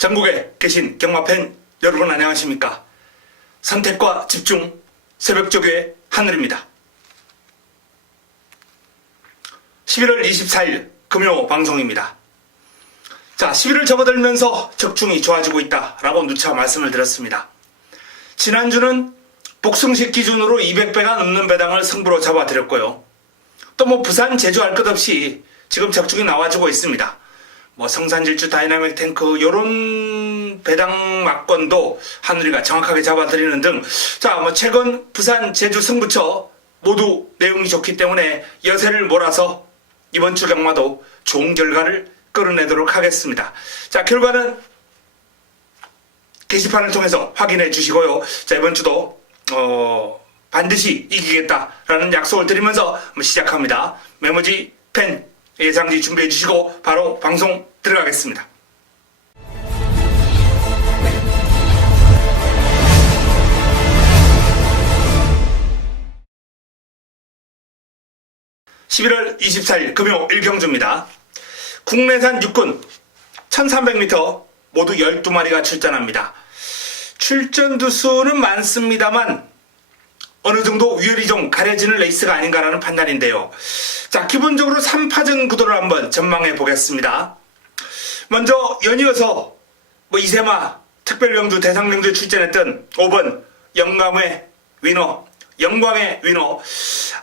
전국에 계신 경마팬 여러분 안녕하십니까? 선택과 집중 새벽조교의 하늘입니다. 11월 24일 금요 방송입니다. 자, 11월 접어들면서 적중이 좋아지고 있다라고 누차 말씀을 드렸습니다. 지난주는 복승식 기준으로 200배가 넘는 배당을 승부로 잡아드렸고요. 또 부산, 제주 할 것 없이 지금 적중이 나와주고 있습니다. 성산질주, 다이나믹 탱크 요런 배당 막권도 하늘이가 정확하게 잡아드리는 등 최근 부산, 제주 승부처 모두 내용이 좋기 때문에 여세를 몰아서 이번 주 경마도 좋은 결과를 끌어내도록 하겠습니다. 자, 결과는 게시판을 통해서 확인해 주시고요. 자, 이번 주도 반드시 이기겠다라는 약속을 드리면서 시작합니다. 메모지, 펜, 예상지 준비해 주시고 바로 방송 들어가겠습니다. (11월 24일) 금요 1경주입니다. 국내산 육군 1300m 모두 12마리가 출전합니다. 출전 두수는 많습니다만 어느 정도 위열이 좀 가려지는 레이스가 아닌가라는 판단인데요. 자, 기본적으로 3파전 구도를 한번 전망해 보겠습니다. 먼저 연이어서 이세마 특별경주 대상경주에 출전했던 5번 영광의 위너,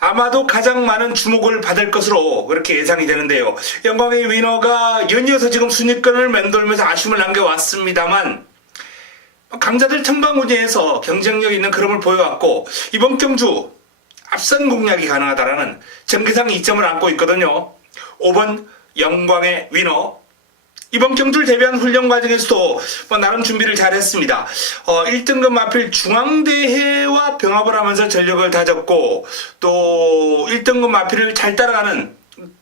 아마도 가장 많은 주목을 받을 것으로 그렇게 예상이 되는데요. 영광의 위너가 연이어서 지금 순위권을 맴돌면서 아쉬움을 남겨왔습니다만 강자들 청방구제에서 경쟁력 있는 흐름을 보여왔고 이번 경주 앞선 공략이 가능하다라는 전개상 이점을 안고 있거든요. 5번 영광의 위너, 이번 경주를 대비한 훈련 과정에서도 나름 준비를 잘 했습니다. 1등급 마필 중앙대회와 병합을 하면서 전력을 다졌고 또 1등급 마필을 잘 따라가는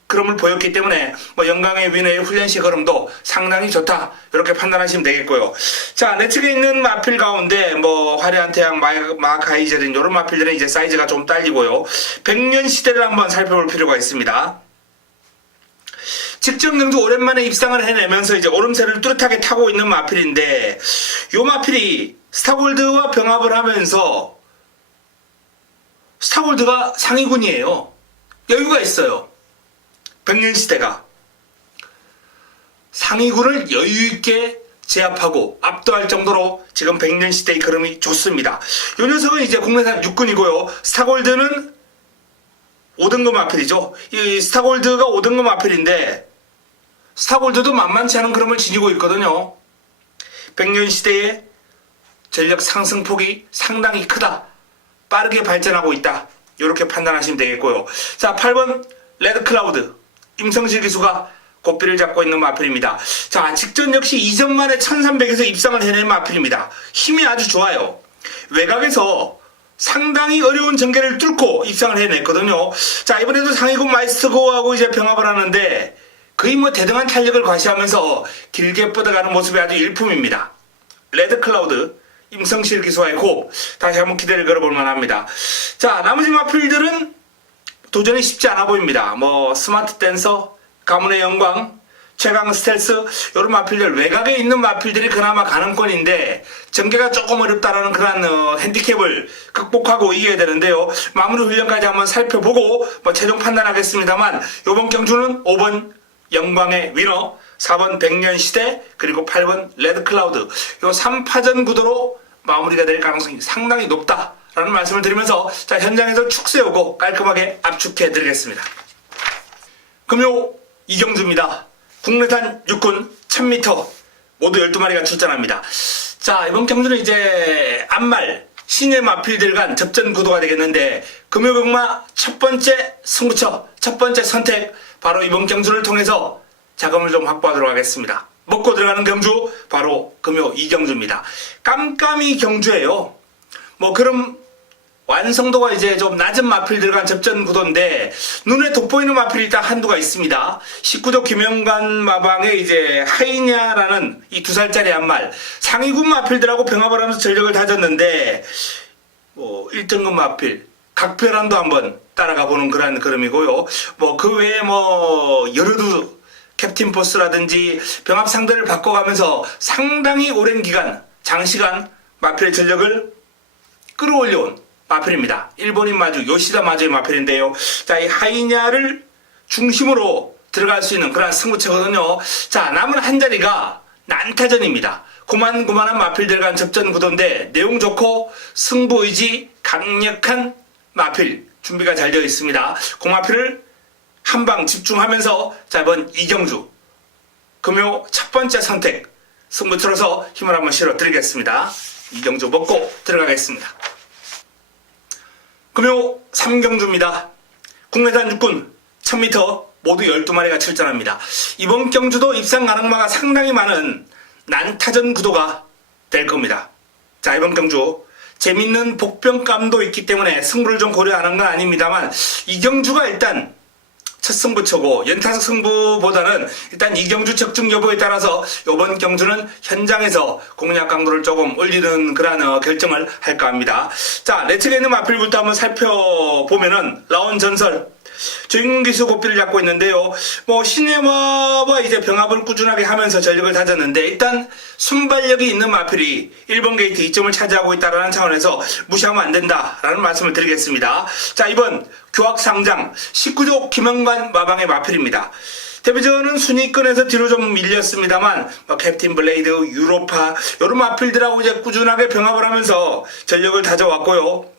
그럼을 보였기 때문에 영광의 위너의 훈련식 흐름도 상당히 좋다 이렇게 판단하시면 되겠고요. 자, 내 측에 있는 마필 가운데 화려한 태양, 마카이저린 이런 마필들은 이제 사이즈가 좀 딸리고요. 백년 시대를 한번 살펴볼 필요가 있습니다. 직전 경주 오랜만에 입상을 해내면서 이제 오름세를 뚜렷하게 타고 있는 마필인데 이 마필이 스타골드와 병합을 하면서 스타골드가 상위군이에요. 여유가 있어요. 백년시대가 상위군을 여유있게 제압하고 압도할 정도로 지금 백년시대의 흐름이 좋습니다. 이 녀석은 이제 국내산 육군이고요. 스타골드는 5등급 마필이죠. 이 스타골드가 5등급 마필인데 스타골드도 만만치 않은 흐름을 지니고 있거든요. 백년시대의 전력 상승폭이 상당히 크다. 빠르게 발전하고 있다. 이렇게 판단하시면 되겠고요. 자, 8번 레드클라우드, 임성실 기수가 고삐를 잡고 있는 마필입니다. 자, 직전 역시 이전 만에 1300에서 입상을 해낸 마필입니다. 힘이 아주 좋아요. 외곽에서 상당히 어려운 전개를 뚫고 입상을 해냈거든요. 자, 이번에도 상위군 마이스터고하고 이제 병합을 하는데 거의 대등한 탄력을 과시하면서 길게 뻗어가는 모습이 아주 일품입니다. 레드클라우드, 임성실 기수와의 호흡 다시 한번 기대를 걸어볼 만합니다. 자, 나머지 마필들은 도전이 쉽지 않아 보입니다. 스마트 댄서, 가문의 영광, 최강 스텔스 이런 마필들, 외곽에 있는 마필들이 그나마 가능권인데 전개가 조금 어렵다라는 그런 핸디캡을 극복하고 이겨야 되는데요. 마무리 훈련까지 한번 살펴보고 최종 판단하겠습니다만 이번 경주는 5번 영광의 위너, 4번 백년시대, 그리고 8번 레드클라우드 이 3파전 구도로 마무리가 될 가능성이 상당히 높다라는 말씀을 드리면서 자, 현장에서 축 세우고 깔끔하게 압축해 드리겠습니다. 금요 2경주입니다. 국내산 육군 1000m 모두 12마리가 출전합니다. 자, 이번 경주는 이제 앞말 신예 마필들 간 접전 구도가 되겠는데 금요 경마 첫 번째 승부처, 첫 번째 선택 바로 이번 경주를 통해서 자금을 좀 확보하도록 하겠습니다. 먹고 들어가는 경주 바로 금요 2경주입니다. 깜깜이 경주예요. 그럼 완성도가 이제 좀 낮은 마필 들어간 접전 구도인데 눈에 돋보이는 마필이 일단 한두가 있습니다. 19조 김영관 마방의 이제 하이냐라는 이 2살짜리 한말 상위군 마필들하고 병합을 하면서 전력을 다졌는데 1등급 마필 각별한도 한번 따라가 보는 그런 그림이고요. 그 외에 여러두 캡틴 포스라든지 병합 상대를 바꿔가면서 상당히 오랜 기간, 장시간 마필의 전력을 끌어올려온 마필입니다. 일본인 마주, 요시다 마주의 마필인데요. 자, 이 하이냐를 중심으로 들어갈 수 있는 그런 승부처거든요. 자, 남은 한 자리가 난타전입니다. 고만고만한 마필들 간 접전 구도인데 내용 좋고 승부 의지 강력한 마필 준비가 잘 되어 있습니다. 고마필을 한방 집중하면서 자, 이번 이경주 금요 첫 번째 선택 승부처로서 힘을 한번 실어 드리겠습니다. 이경주 먹고 들어가겠습니다. 금요 3경주입니다. 국내산 육군 1000m 모두 12마리가 출전합니다. 이번 경주도 입상 가능마가 상당히 많은 난타전 구도가 될 겁니다. 자, 이번 경주 재밌는 복병감도 있기 때문에 승부를 좀 고려하는 건 아닙니다만 이 경주가 일단 첫 승부처고 연타석 승부보다는 일단 이 경주 적중 여부에 따라서 이번 경주는 현장에서 공략 강도를 조금 올리는 그런 결정을 할까 합니다. 자, 레츠가 있는 마필부터 한번 살펴보면은 라온 전설 주인공 기수 고삐를 잡고 있는데요. 뭐 시네마와 이제 병합을 꾸준하게 하면서 전력을 다졌는데 일단 순발력이 있는 마필이 1번 게이트 2점을 차지하고 있다는 차원에서 무시하면 안 된다라는 말씀을 드리겠습니다. 자, 이번 교학상장 19조 김영관 마방의 마필입니다. 데뷔전은 순위권에서 뒤로 좀 밀렸습니다만 캡틴 블레이드, 유로파 이런 마필들하고 이제 꾸준하게 병합을 하면서 전력을 다져왔고요.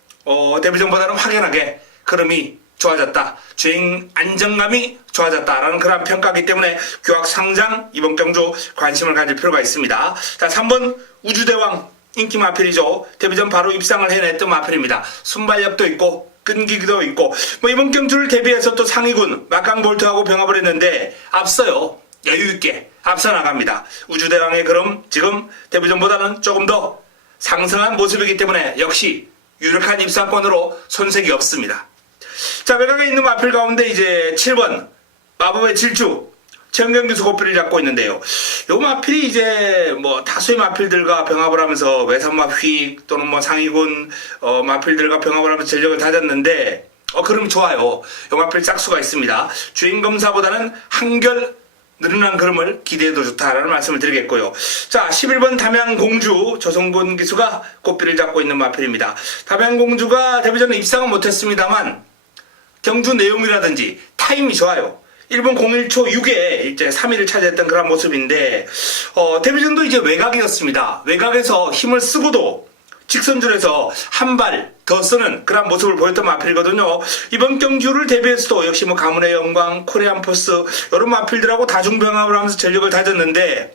데뷔전보다는 확연하게 흐름이 좋아졌다. 주행 안정감이 좋아졌다라는 그런 평가이기 때문에 교학 상장 이번 경주 관심을 가질 필요가 있습니다. 자, 3번 우주대왕 인기 마필이죠. 데뷔전 바로 입상을 해냈던 마필입니다. 순발력도 있고 끈기도 있고 뭐 이번 경주를 대비해서 또 상위군 막강볼트하고 병합을 했는데 앞서요. 여유있게 앞서 나갑니다. 우주대왕의 그럼 지금 데뷔전보다는 조금 더 상승한 모습이기 때문에 역시 유력한 입상권으로 손색이 없습니다. 자, 외곽에 있는 마필 가운데 이제 7번 마법의 질주 최은경 기수 고삐를 잡고 있는데요. 요 마필이 이제 뭐 다수의 마필들과 병합을 하면서 외산마 휙 또는 뭐 상위군 마필들과 병합을 하면서 전력을 다졌는데 그럼 좋아요. 요 마필 짝수가 있습니다. 주행 검사보다는 한결 늘어난 그림을 기대해도 좋다라는 말씀을 드리겠고요. 자, 11번 담양공주 조성곤 기수가 고삐를 잡고 있는 마필입니다. 담양공주가 데뷔전에 입상은 못했습니다만 경주 내용이라든지 타임이 좋아요. 1분 01초 6에 이제 3위를 차지했던 그런 모습인데, 데뷔전도 이제 외곽이었습니다. 외곽에서 힘을 쓰고도 직선줄에서 한 발 더 쓰는 그런 모습을 보였던 마필이거든요. 이번 경주를 대비해서도 역시 뭐 가문의 영광, 코리안 포스, 이런 마필들하고 다중병합을 하면서 전력을 다졌는데,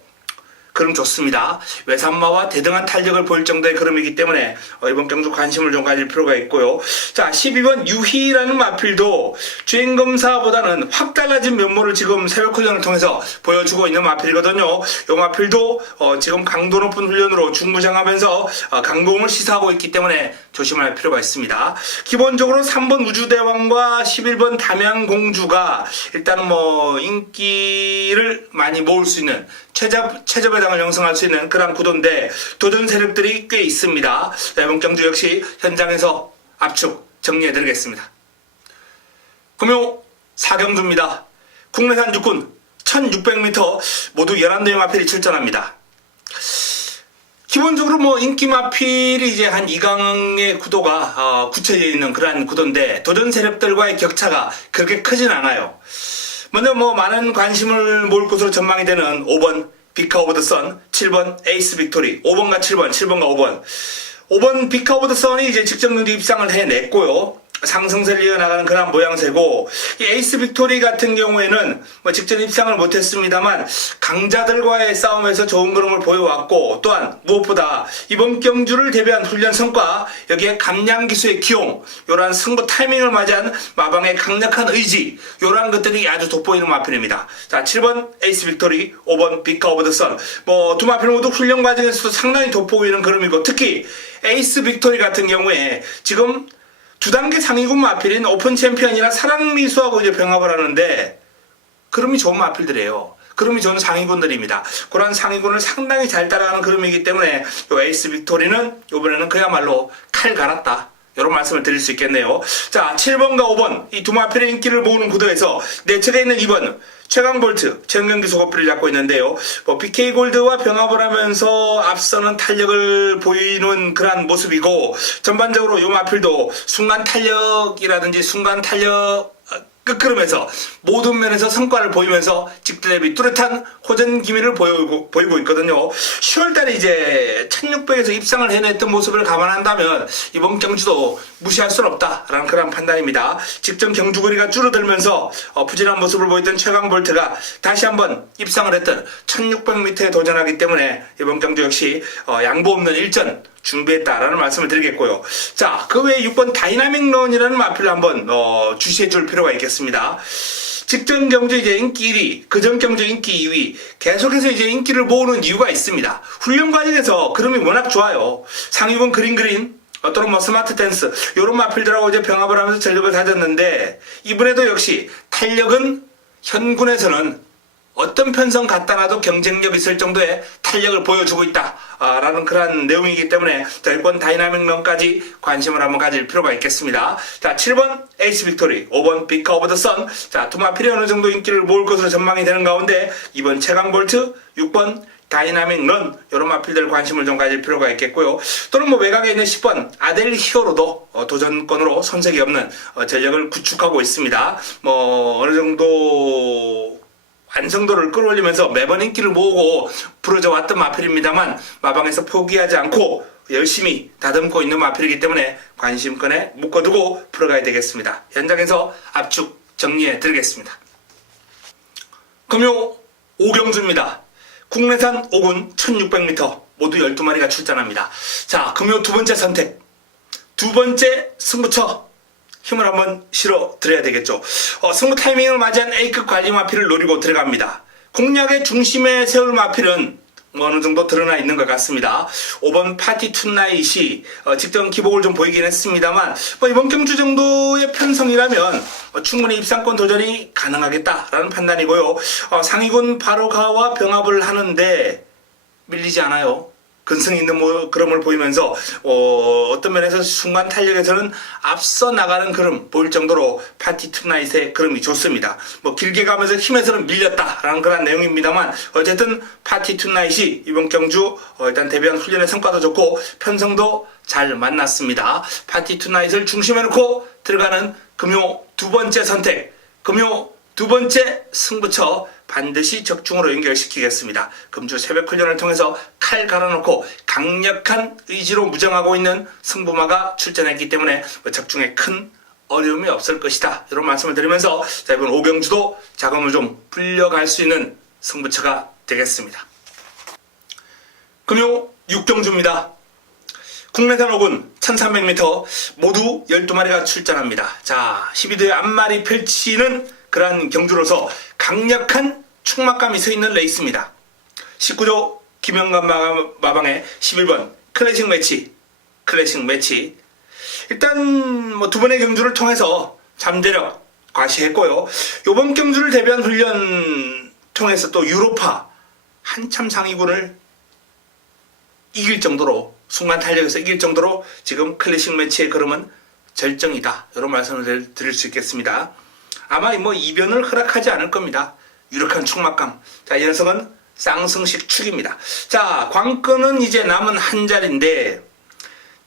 그럼 좋습니다. 외산마와 대등한 탄력을 보일 정도의 그림이기 때문에 이번 경주 관심을 좀 가질 필요가 있고요. 자, 12번 유희라는 마필도 주행검사보다는 확 달라진 면모를 지금 새벽 훈련을 통해서 보여주고 있는 마필이거든요. 이 마필도 지금 강도 높은 훈련으로 중무장하면서 강공을 시사하고 있기 때문에 조심할 필요가 있습니다. 기본적으로 3번 우주대왕과 11번 담양공주가 일단은 뭐 인기를 많이 모을 수 있는 최저배당을 형성할 수 있는 그런 구도인데 도전 세력들이 꽤 있습니다. 이번 경주 역시 현장에서 압축 정리해드리겠습니다. 금요 4경주입니다. 국내산 육군 1600m 모두 11대의 마필이 출전합니다. 기본적으로 뭐 인기 마필이 이제 한 2강의 구도가 굳혀져 있는 그러한 구도인데 도전 세력들과의 격차가 그렇게 크진 않아요. 먼저 뭐 많은 관심을 모을 것으로 전망이 되는 5번 비카 오브 더 선, 7번 에이스 빅토리, 5번과 7번, 7번과 5번. 5번 비카 오브 더 선이 이제 직전 경주 입상을 해냈고요. 상승세를 이어나가는 그런 모양새고, 이 에이스 빅토리 같은 경우에는 뭐 직전 입상을 못했습니다만 강자들과의 싸움에서 좋은 그림을 보여왔고, 또한 무엇보다 이번 경주를 대비한 훈련 성과, 여기에 감량 기수의 기용, 요런 승부 타이밍을 맞이한 마방의 강력한 의지, 요런 것들이 아주 돋보이는 마필입니다. 자, 7번 에이스 빅토리, 5번 비카 오브 더 선. 뭐 두 마필 모두 훈련 과정에서도 상당히 돋보이는 그림이고, 특히 에이스 빅토리 같은 경우에 지금 두 단계 상위군 마필인 오픈 챔피언이나 사랑미수하고 이제 병합을 하는데 그림이 좋은 마필들이에요. 그림이 좋은 상위군들입니다. 그런 상위군을 상당히 잘 따라가는 그림이기 때문에 이 에이스 빅토리는 이번에는 그야말로 칼 갈았다. 이런 말씀을 드릴 수 있겠네요. 자, 7번과 5번 이 두 마필의 인기를 모으는 구도에서 내측에 있는 2번 최강볼트 최은경기 소거피를 잡고 있는데요. BK골드와 병합을 하면서 앞서는 탄력을 보이는 그러한 모습이고, 전반적으로 이 마필도 순간 탄력이라든지 순간 탄력 끄끄름에서 모든 면에서 성과를 보이면서 직대 대비 뚜렷한 호전 기미를 보이고 있거든요. 10월달에 이제 1600에서 입상을 해냈던 모습을 감안한다면 이번 경주도 무시할 수는 없다라는 그런 판단입니다. 직전 경주 거리가 줄어들면서 부진한 모습을 보였던 최강볼트가 다시 한번 입상을 했던 1600m에 도전하기 때문에 이번 경주 역시 양보 없는 일전 준비했다라는 말씀을 드리겠고요. 자, 그 외에 6번 다이나믹런이라는 마필을 한번 주시해 줄 필요가 있겠습니다. 직전 경주 이제 인기 1위, 그전 경주 인기 2위, 계속해서 이제 인기를 모으는 이유가 있습니다. 훈련 과정에서 그름이 워낙 좋아요. 상위군 그린, 또는 뭐 스마트 댄스, 요런 마필들하고 이제 병합을 하면서 전력을 다졌는데, 이번에도 역시 탄력은 현군에서는 어떤 편성 갖다 놔도 경쟁력 있을 정도의 탄력을 보여주고 있다라는 그런 내용이기 때문에 1번 다이나믹런까지 관심을 한번 가질 필요가 있겠습니다. 자, 7번 에이스 빅토리, 5번 비카 오브 더 선. 자, 두 마필이 어느 정도 인기를 모을 것으로 전망이 되는 가운데 2번 최강볼트, 6번 다이나믹런, 이런 마필들 관심을 좀 가질 필요가 있겠고요. 또는 뭐 외곽에 있는 10번 아델 히어로도 도전권으로 손색이 없는 전력을 구축하고 있습니다. 뭐 어느 정도 완성도를 끌어올리면서 매번 인기를 모으고 부러져 왔던 마필입니다만, 마방에서 포기하지 않고 열심히 다듬고 있는 마필이기 때문에 관심권에 묶어두고 풀어가야 되겠습니다. 현장에서 압축 정리해 드리겠습니다. 금요 오경주입니다. 국내산 5군 1600m 모두 12마리가 출전합니다. 자, 금요 두 번째 선택, 두 번째 승부처 힘을 한번 실어 드려야 되겠죠. 승부 타이밍을 맞이한 A급 관리 마필을 노리고 들어갑니다. 공략의 중심에 세울 마필은 뭐 어느 정도 드러나 있는 것 같습니다. 5번 파티 툰나잇이 직전 기복을 좀 보이긴 했습니다만, 이번 경주 정도의 편성이라면 충분히 입상권 도전이 가능하겠다라는 판단이고요. 상위군 바로가와 병합을 하는데 밀리지 않아요. 근성 있는 그럼을 보이면서 어떤 면에서 순간 탄력에서는 앞서 나가는 그름 보일 정도로 파티 투나잇의 그름이 좋습니다. 뭐 길게 가면서 힘에서는 밀렸다라는 그런 내용입니다만, 어쨌든 파티 투나잇이 이번 경주 일단 데뷔한 훈련의 성과도 좋고 편성도 잘 만났습니다. 파티 투나잇을 중심에 놓고 들어가는 금요 두 번째 선택, 금요 두 번째 승부처 반드시 적중으로 연결시키겠습니다. 금주 새벽 훈련을 통해서 칼 갈아놓고 강력한 의지로 무장하고 있는 승부마가 출전했기 때문에 적중에 큰 어려움이 없을 것이다, 이런 말씀을 드리면서 자, 이번 오경주도 자금을 좀 불려갈 수 있는 승부처가 되겠습니다. 금요 6경주입니다. 국내산 5군 1300m 모두 12마리가 출전합니다. 자, 12도의 앞마리 펼치는 그러한 경주로서 강력한 충막감이 서 있는 레이스입니다. 19조 김영관 마방의 11번 클래식 매치. 일단 뭐 두 번의 경주를 통해서 잠재력 과시했고요. 이번 경주를 대비한 훈련 통해서 또 유로파 한참 상위군을 이길 정도로, 순간 탄력에서 이길 정도로 지금 클래식 매치의 걸음은 절정이다, 이런 말씀을 드릴 수 있겠습니다. 아마 뭐 이변을 허락하지 않을 겁니다. 유력한 충막감. 자, 이 녀석은 쌍승식 축입니다. 자, 관건은 이제 남은 한 자리인데,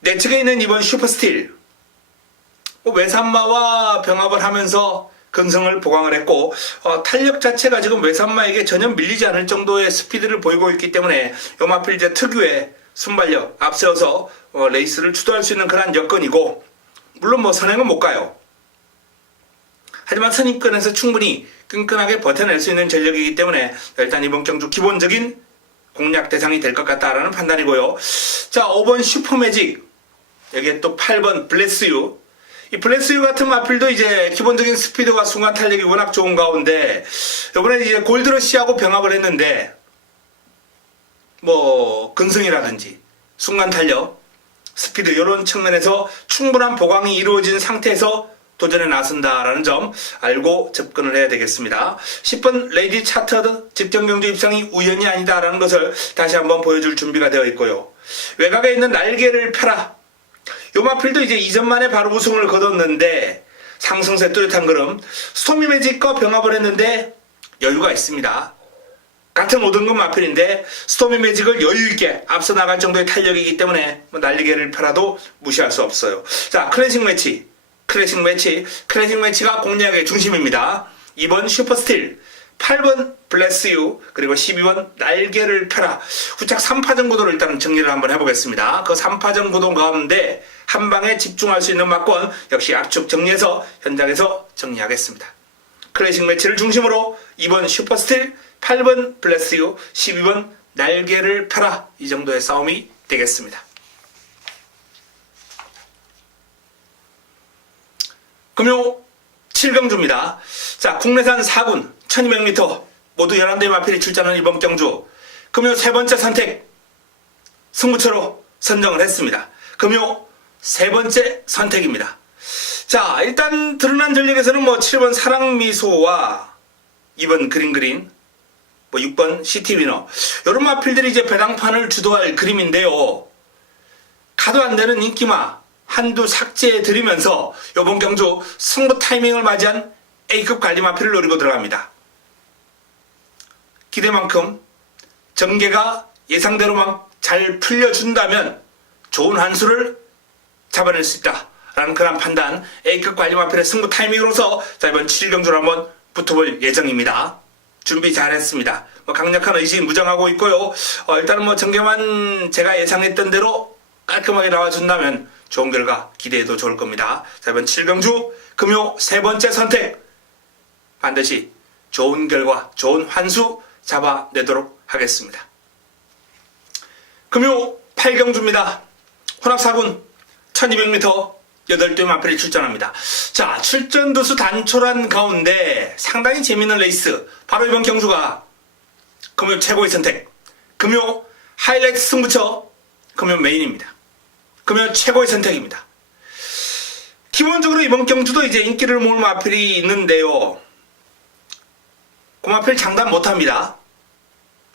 내측에 있는 이번 슈퍼스틸, 외산마와 병합을 하면서 근성을 보강을 했고, 탄력 자체가 지금 외산마에게 전혀 밀리지 않을 정도의 스피드를 보이고 있기 때문에 요마필 이제 특유의 순발력 앞세워서 레이스를 주도할 수 있는 그런 여건이고, 물론 뭐 선행은 못 가요. 하지만 선입권에서 충분히 끈끈하게 버텨낼 수 있는 전력이기 때문에 일단 이번 경주 기본적인 공략 대상이 될 것 같다라는 판단이고요. 자, 5번 슈퍼매직, 여기에 또 8번 블레스유. 이 블레스유 같은 마필도 이제 기본적인 스피드와 순간 탄력이 워낙 좋은 가운데 이번에 이제 골드러시하고 병합을 했는데, 뭐 근성이라든지 순간 탄력, 스피드 이런 측면에서 충분한 보강이 이루어진 상태에서 도전에 나선다라는 점 알고 접근을 해야 되겠습니다. 10번 레이디 차터드 직전 경주 입상이 우연이 아니다라는 것을 다시 한번 보여줄 준비가 되어 있고요. 외곽에 있는 날개를 펴라, 요 마필도 이제 이전 만에 바로 우승을 거뒀는데 상승세 뚜렷한 걸음. 스토미 매직과 병합을 했는데 여유가 있습니다. 같은 5등급 마필인데 스토미 매직을 여유있게 앞서 나갈 정도의 탄력이기 때문에 뭐 날리개를 펴라도 무시할 수 없어요. 자, 클래식 매치가 공략의 중심입니다. 2번 슈퍼스틸, 8번 블레스유, 그리고 12번 날개를 펴라. 후착 3파전 구도를 일단 정리를 한번 해보겠습니다. 그 3파전 구도 가운데 한 방에 집중할 수 있는 막권 역시 압축 정리해서 현장에서 정리하겠습니다. 클래식 매치를 중심으로 2번 슈퍼스틸, 8번 블레스유, 12번 날개를 펴라. 이 정도의 싸움이 되겠습니다. 금요 7경주입니다. 자, 국내산 4군 1200m 모두 11대의 마필이 출전하는 이번 경주. 금요 세 번째 선택 승부처로 선정을 했습니다. 금요 세 번째 선택입니다. 자, 일단 드러난 전력에서는 뭐 7번 사랑미소와 2번 그린그린, 뭐 6번 시티위너 이런 마필들이 이제 배당판을 주도할 그림인데요. 가도 안 되는 인기마 한두 삭제해 드리면서 이번 경주 승부 타이밍을 맞이한 A급 관리 마필을 노리고 들어갑니다. 기대만큼 전개가 예상대로만 잘 풀려준다면 좋은 한 수를 잡아낼 수 있다라는 그런 판단. A급 관리 마필의 승부 타이밍으로서 자, 이번 7경주를 한번 붙어볼 예정입니다. 준비 잘했습니다. 뭐 강력한 의지 무장하고 있고요. 일단은 뭐 전개만 제가 예상했던 대로 깔끔하게 나와준다면 좋은 결과 기대해도 좋을 겁니다. 자, 이번 7경주 금요 세 번째 선택 반드시 좋은 결과, 좋은 환수 잡아내도록 하겠습니다. 금요 8경주입니다. 혼합4군 1200m 8대 마필이 출전합니다. 자, 출전 두수 단촐한 가운데 상당히 재미있는 레이스. 바로 이번 경주가 금요 최고의 선택, 금요 하이라이트 승부처, 금요 메인입니다. 금요 최고의 선택입니다. 기본적으로 이번 경주도 이제 인기를 모을 마필이 있는데요. 그 마필 장담 못합니다.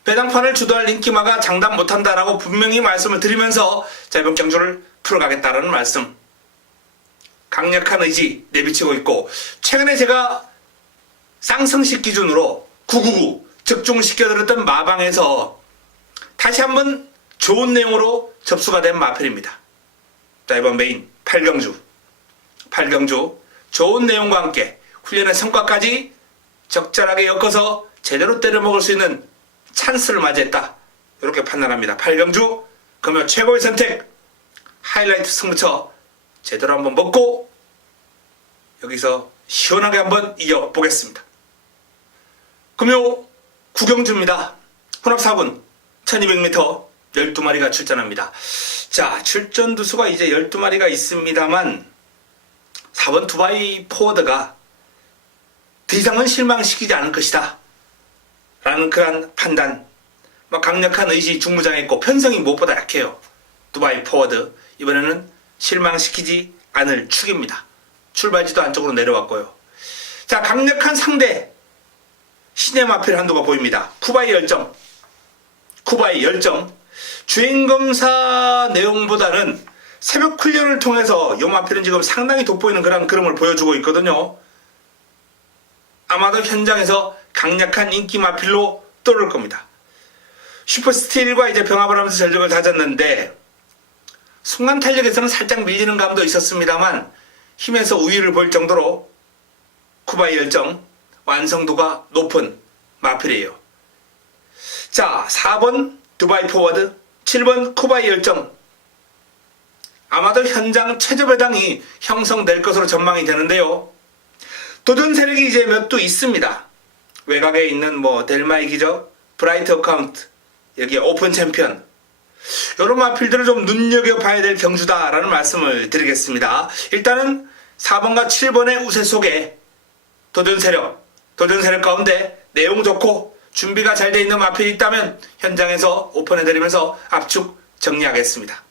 배당판을 주도할 인기마가 장담 못한다라고 분명히 말씀을 드리면서 자, 이번 경주를 풀어가겠다라는 말씀. 강력한 의지 내비치고 있고, 최근에 제가 쌍성식 기준으로 999 적중시켜드렸던 마방에서 다시 한번 좋은 내용으로 접수가 된 마필입니다. 자, 이번 메인 8경주 좋은 내용과 함께 훈련의 성과까지 적절하게 엮어서 제대로 때려먹을 수 있는 찬스를 맞이했다, 이렇게 판단합니다. 8경주 금요 최고의 선택 하이라이트 승부처 제대로 한번 먹고 여기서 시원하게 한번 이겨보겠습니다. 금요 9경주입니다. 혼합4군 1200m 12마리가 출전합니다. 자, 출전 두수가 이제 12마리가 있습니다만 4번 두바이 포워드가 더 이상은 실망시키지 않을 것이다 라는 그런 판단. 강력한 의지 중무장했고 편성이 무엇보다 약해요. 두바이 포워드 이번에는 실망시키지 않을 축입니다. 출발지도 안쪽으로 내려왔고요. 자, 강력한 상대 신의 마필 한두가 보입니다. 쿠바이 열정. 주행검사 내용보다는 새벽 훈련을 통해서 이 마필은 지금 상당히 돋보이는 그런 그림을 보여주고 있거든요. 아마도 현장에서 강력한 인기 마필로 떠오를 겁니다. 슈퍼스틸과 이제 병합을 하면서 전력을 다졌는데 순간 탄력에서는 살짝 밀리는 감도 있었습니다만 힘에서 우위를 보일 정도로 쿠바이 열정 완성도가 높은 마필이에요. 자, 4번 두바이 포워드, 7번 쿠바이 열정. 아마도 현장 최저 배당이 형성될 것으로 전망이 되는데요. 도전 세력이 이제 몇 두 있습니다. 외곽에 있는 뭐 델마이 기적, 브라이트 어카운트, 여기 오픈 챔피언. 이런 마필들을 좀 눈여겨봐야 될 경주다라는 말씀을 드리겠습니다. 일단은 4번과 7번의 우세 속에 도전 세력 가운데 내용 좋고 준비가 잘 돼 있는 마필이 있다면 현장에서 오픈해드리면서 압축 정리하겠습니다.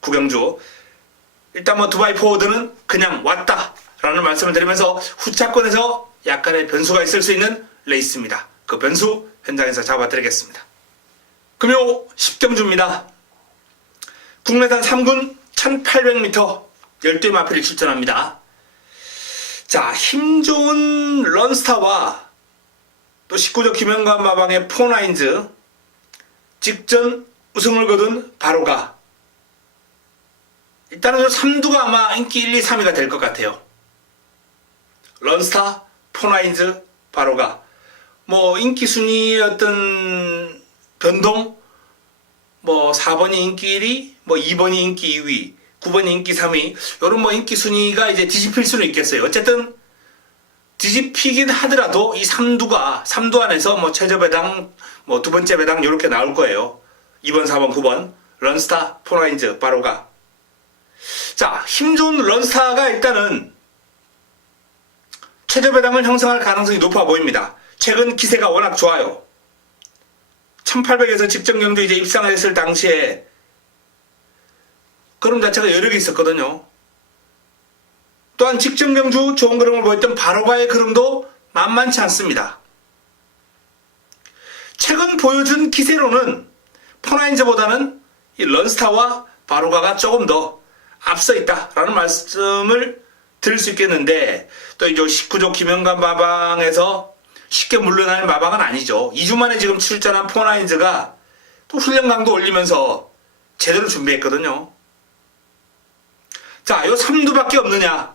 9경주 일단 뭐 두바이 포워드는 그냥 왔다라는 말씀을 드리면서 후차권에서 약간의 변수가 있을 수 있는 레이스입니다. 그 변수 현장에서 잡아드리겠습니다. 금요 10경주입니다. 국내산 3군 1800m 12의 마필이 출전합니다. 자, 힘 좋은 런스타와 또 19조 김영관 마방의 포나인즈, 직전 우승을 거둔 바로가. 일단은 이 3두가 아마 인기 1, 2, 3위가 될 것 같아요. 런스타, 포나인즈, 바로가. 뭐 인기 순위의 어떤 변동, 뭐 4번이 인기 1위, 뭐 2번이 인기 2위, 9번이 인기 3위, 요런 뭐 인기 순위가 이제 뒤집힐 수는 있겠어요. 어쨌든 뒤집히긴 하더라도 이 3두 안에서 뭐 최저 배당, 뭐 두 번째 배당 요렇게 나올 거예요. 2번, 4번, 9번. 런스타, 포나인즈, 바로가. 자, 힘 좋은 런스타가 일단은 최저 배당을 형성할 가능성이 높아 보입니다. 최근 기세가 워낙 좋아요. 1800에서 직전 경주 이제 입상을 했을 당시에 그럼 자체가 여력이 있었거든요. 또한 직전 경주 좋은 그림을 보였던 바로가의 그림도 만만치 않습니다. 최근 보여준 기세로는 포나인즈보다는 이 런스타와 바로가가 조금 더 앞서 있다라는 말씀을 드릴 수 있겠는데, 또 이제 19조 김영관 마방에서 쉽게 물러날 마방은 아니죠. 2주 만에 지금 출전한 포나인즈가 또 훈련 강도 올리면서 제대로 준비했거든요. 자, 요 3두밖에 없느냐.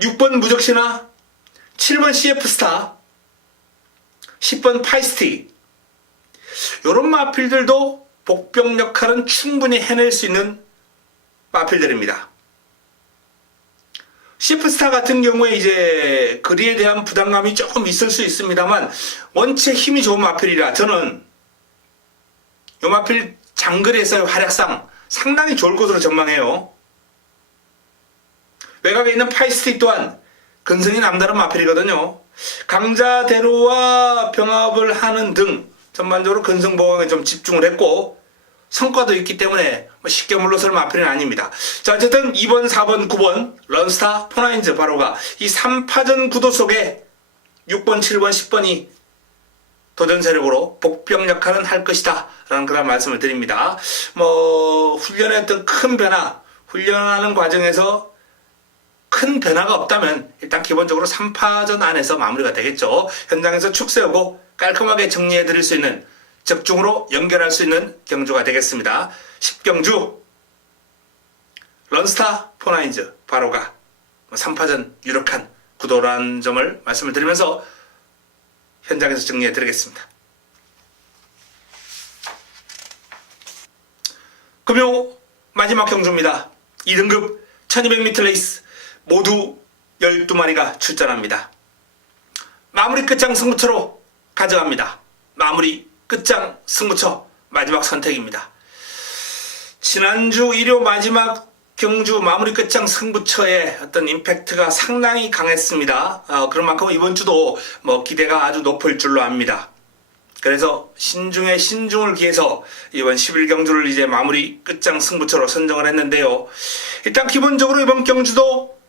6번 무적신화, 7번 CF스타, 10번 파이스티. 요런 마필들도 복병 역할은 충분히 해낼 수 있는 마필들입니다. CF스타 같은 경우에 이제 거리에 대한 부담감이 조금 있을 수 있습니다만 원체 힘이 좋은 마필이라 저는 요 마필 장거리에서의 활약상 상당히 좋을 것으로 전망해요. 외곽에 있는 파이스틱 또한 근성이 남다른 마필이거든요. 강자대로와 병합을 하는 등 전반적으로 근성 보강에 좀 집중을 했고 성과도 있기 때문에 쉽게 물러설 마필은 아닙니다. 자, 어쨌든 2번, 4번, 9번 런스타, 포나인즈, 바로가 이 3파전 구도 속에 6번, 7번, 10번이 도전 세력으로 복병 역할은 할 것이다 라는 그런 말씀을 드립니다. 뭐 훈련의 어떤 큰 변화, 훈련하는 과정에서 큰 변화가 없다면 일단 기본적으로 3파전 안에서 마무리가 되겠죠. 현장에서 축 세우고 깔끔하게 정리해 드릴 수 있는, 적중으로 연결할 수 있는 경주가 되겠습니다. 10경주 런스타, 포나인즈, 바로가 3파전 유력한 구도라는 점을 말씀을 드리면서 현장에서 정리해 드리겠습니다. 금요 마지막 경주입니다. 2등급 1200m 레이스 모두 12마리가 출전합니다. 마무리 끝장 승부처로 가져갑니다. 마무리 끝장 승부처 마지막 선택입니다. 지난주 일요 마지막 경주 마무리 끝장 승부처의 어떤 임팩트가 상당히 강했습니다. 그런 만큼 이번 주도 뭐 기대가 아주 높을 줄로 압니다. 그래서 신중에 신중을 기해서 이번 11경주를 이제 마무리 끝장 승부처로 선정을 했는데요. 일단 기본적으로 이번 경주도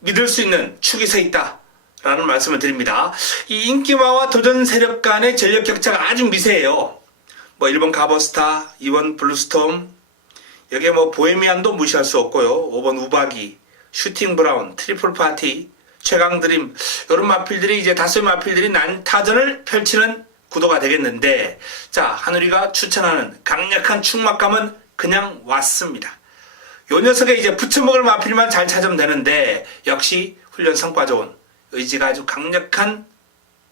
믿을 수 있는 축이 서 있다 라는 말씀을 드립니다. 이 인기마와 도전 세력 간의 전력 격차가 아주 미세해요. 뭐 1번 가버스타, 2번 블루스톰, 여기에 뭐 보헤미안도 무시할 수 없고요. 5번 우바기, 슈팅 브라운, 트리플 파티, 최강드림, 이런 마필들이 이제 다수의 마필들이 난타전을 펼치는 구도가 되겠는데, 자, 한우리가 추천하는 강력한 축막감은 그냥 왔습니다. 요 녀석에 이제 부쳐먹을 마필만 잘 찾으면 되는데, 역시 훈련 성과 좋은 의지가 아주 강력한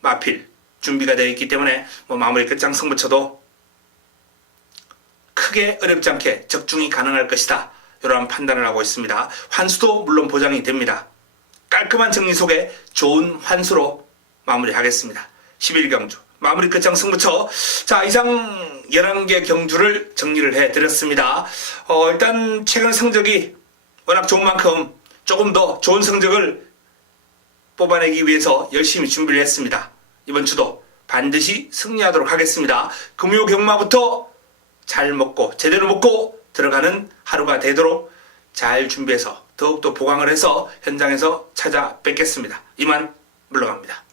마필 준비가 되어 있기 때문에 뭐 마무리 끝장 승부처도 크게 어렵지 않게 적중이 가능할 것이다, 이러한 판단을 하고 있습니다. 환수도 물론 보장이 됩니다. 깔끔한 정리 속에 좋은 환수로 마무리하겠습니다. 11경주 마무리 끝장 승부처. 자, 이상 11개 경주를 정리를 해드렸습니다. 일단 최근 성적이 워낙 좋은 만큼 조금 더 좋은 성적을 뽑아내기 위해서 열심히 준비를 했습니다. 이번 주도 반드시 승리하도록 하겠습니다. 금요 경마부터 잘 먹고 제대로 먹고 들어가는 하루가 되도록 잘 준비해서 더욱더 보강을 해서 현장에서 찾아뵙겠습니다. 이만 물러갑니다.